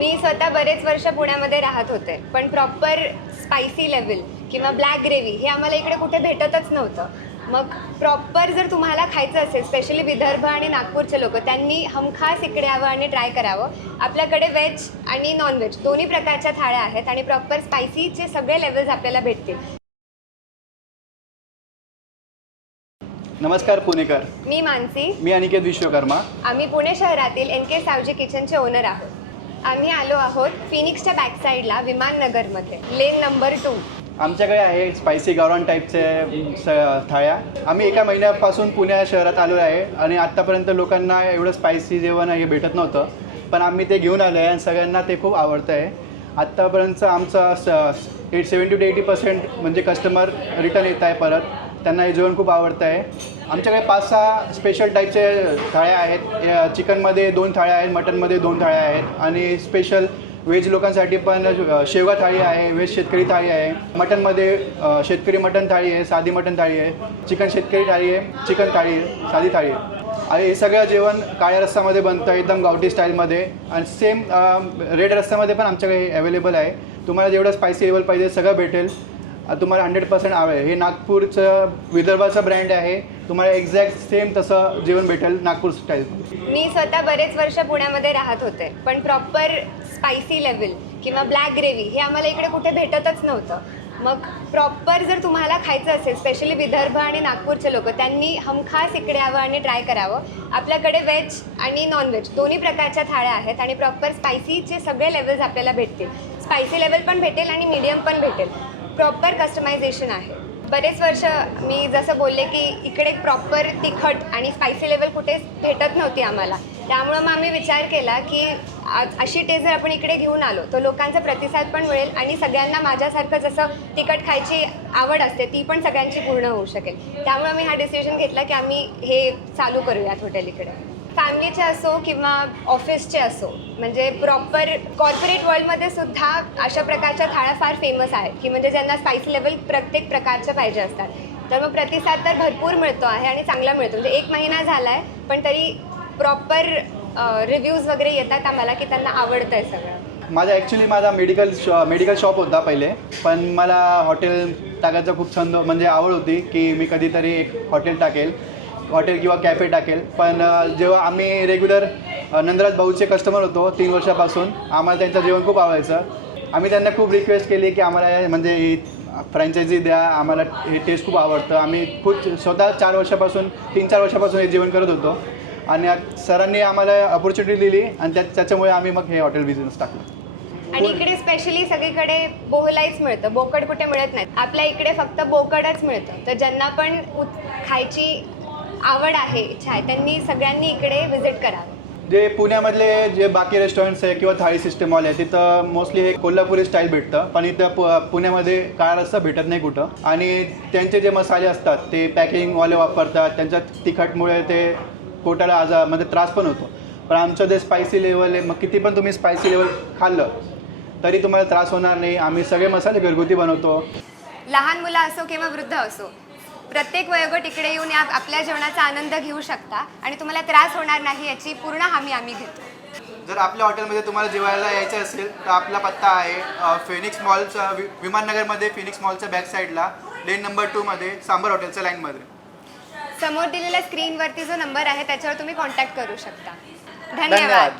मी स्वतः बरेच वर्ष पुण्यामध्ये राहत होते, पण प्रॉपर स्पायसी लेवल किंवा ब्लॅक ग्रेव्ही हे आम्हाला इकडे कुठे भेटतच नव्हतं. मग प्रॉपर जर तुम्हाला खायचं असेल, स्पेशली विदर्भ आणि नागपूरचे लोक, त्यांनी हमखास इकडे यावं आणि ट्राय करावं. आपल्याकडे व्हेज आणि नॉनव्हेज दोन्ही प्रकारच्या थाळ्या आहेत आणि प्रॉपर स्पायसीचे सगळे लेवल्स आपल्याला भेटतील. नमस्कार पुणेकर. मी मानसी. मी अनिकेत विश्वकर्मा. आम्ही पुणे शहरातील NK सावजी किचनचे ओनर आहोत. आम्ही आलो आहोत फिनिक्सच्या बॅकसाईडला विमाननगरमध्ये, लेन नंबर 2. आमच्याकडे आहे स्पायसी गावरान टाईपचे थाळ्या. आम्ही एका महिन्यापासून पुणे शहरात आलो आहे आणि आत्तापर्यंत लोकांना एवढं स्पायसी जेवण हे भेटत नव्हतं, पण आम्ही ते घेऊन आलो आहे आणि सगळ्यांना ते खूप आवडतं आहे. आत्तापर्यंत आमचा 70 to 80% म्हणजे कस्टमर रिटर्न येत आहे परत. त्यांना हे जेवण खूप आवडतं आहे. आमच्याकडे 5-6 स्पेशल टाईपचे थाळ्या आहेत. चिकनमध्ये 2 थाळ्या आहेत, मटनमध्ये 2 थाळ्या आहेत आणि स्पेशल व्हेज लोकांसाठी पण शेवगा थाळी आहे, व्हेज शेतकरी थाळी आहे. मटनमध्ये शेतकरी मटन थाळी आहे, साधी मटन थाळी आहे, चिकन शेतकरी थाळी आहे, चिकन थाळी आहे, साधी थाळी आहे. आणि हे सगळं जेवण काळ्या रस्सामध्ये बनतं, एकदम गावठी स्टाईलमध्ये. आणि सेम रेड रस्सामध्ये पण आमच्याकडे अवेलेबल आहे. तुम्हाला जेवढं स्पायसी लेवल पाहिजे सगळं भेटेल. तुम्हाला 100% आवडेल. हे नागपूरचं विदर्भाचं ब्रँड आहे. तुम्हाला एक्झॅक्ट सेम तसं जेवण भेटेल नागपूर स्टाईल. मी स्वतः बरेच वर्ष पुण्यामध्ये राहत होते, पण प्रॉपर स्पायसी लेवल किंवा ब्लॅक ग्रेव्ही हे आम्हाला इकडे कुठे भेटतच नव्हतं. मग प्रॉपर जर तुम्हाला खायचं असेल, स्पेशली विदर्भ आणि नागपूरचे लोक, त्यांनी हमखास इकडे यावं आणि ट्राय करावं. आपल्याकडे व्हेज आणि नॉनव्हेज दोन्ही प्रकारच्या थाळ्या आहेत आणि प्रॉपर स्पायसीचे सगळे लेवल्स आपल्याला भेटतील. स्पायसी लेवल पण भेटेल आणि मीडियम पण भेटेल. प्रॉपर कस्टमायझेशन आहे. बरेच वर्ष मी जसं बोलले की इकडे प्रॉपर तिखट आणि स्पायसी लेवल कुठेच भेटत नव्हती आम्हाला. त्यामुळं मग आम्ही विचार केला की अशी टेस्ट जर आपण इकडे घेऊन आलो तर लोकांचा प्रतिसाद पण मिळेल आणि सगळ्यांना माझ्यासारखं जसं तिखट खायची आवड असते ती पण सगळ्यांची पूर्ण होऊ शकेल. त्यामुळं मी हा डिसिजन घेतला की आम्ही हे चालू करूयात हॉटेल इकडे. फॅमिलीचे असो किंवा ऑफिसचे असो, म्हणजे प्रॉपर कॉर्पोरेट वर्ल्डमध्ये सुद्धा अशा प्रकारच्या थाळ्या फार फेमस आहेत की म्हणजे ज्यांना स्पायसी लेवल प्रत्येक प्रकारच्या पाहिजे असतात. तर मग प्रतिसाद तर भरपूर मिळतो आहे आणि चांगला मिळतो. म्हणजे 1 महिना झाला आहे, पण तरी प्रॉपर रिव्ह्यूज वगैरे येतात आम्हाला की त्यांना आवडतं आहे सगळं. माझा मेडिकल शॉप होता पहिले, पण मला हॉटेल टाकायचा खूप छंद म्हणजे आवड होती की मी कधीतरी एक हॉटेल किंवा कॅफे टाकेल. पण जेव्हा आम्ही रेग्युलर नंदराज भाऊचे कस्टमर होतो 3 वर्षापासून, आम्हाला त्यांचं जेवण खूप आवडायचं. आम्ही त्यांना खूप रिक्वेस्ट केली की आम्हाला म्हणजे ही फ्रँचायझी द्या, आम्हाला हे टेस्ट खूप आवडतं. आम्ही खूप स्वतः 3-4 वर्षापासून हे जेवण करत होतो आणि सरांनी आम्हाला अपॉर्च्युनिटी दिली आणि त्याच्यामुळे आम्ही मग हे हॉटेल बिझनेस टाकलं. आणि इकडे स्पेशली सगळीकडे बोहलाईच मिळतं, बोकड कुठे मिळत नाहीत. आपल्या इकडे फक्त बोकडच मिळतं. तर ज्यांना पण खायची आवड आहे, इच्छा आहे, त्यांनी सगळ्यांनी इकडे व्हिजिट करावं. जे पुण्यामधले जे बाकी रेस्टॉरंट्स आहे किंवा थाळी सिस्टम वाले तिथं मोस्टली हे कोल्हापुरी स्टाईल भेटतं, पण इथं पुण्यामध्ये काळा रस्सा भेटत नाही कुठं. आणि त्यांचे जे मसाले असतात ते पॅकिंगवाले वापरतात. त्यांच्या तिखटमुळे ते पोटाला म्हणजे त्रास पण होतो. पण आमचं जे स्पायसी लेवल आहे, मग किती पण तुम्ही स्पायसी लेवल खाल्लं तरी तुम्हाला त्रास होणार नाही. आम्ही सगळे मसाले घरगुती बनवतो. लहान मुलं असो किंवा वृद्ध असो, प्रत्येक वयोगट इकडे येऊन आपल्या जेवणाचा आनंद घेऊ शकता आणि तुम्हाला त्रास होणार नाही याची पूर्ण हमी आम्ही घेतो. जर आपल्या हॉटेलमध्ये तुम्हाला जेवायला यायचं असेल तर आपला पत्ता आहे फिनिक्स मॉलचा, विमाननगरमध्ये फिनिक्स मॉलच्या बॅक साईडला, लेन नंबर 2 मध्ये, सांबर हॉटेलच्या लाईनमध्ये. समोर दिलेल्या स्क्रीनवरती जो नंबर आहे त्याच्यावर तुम्ही कॉन्टॅक्ट करू शकता. धन्यवाद.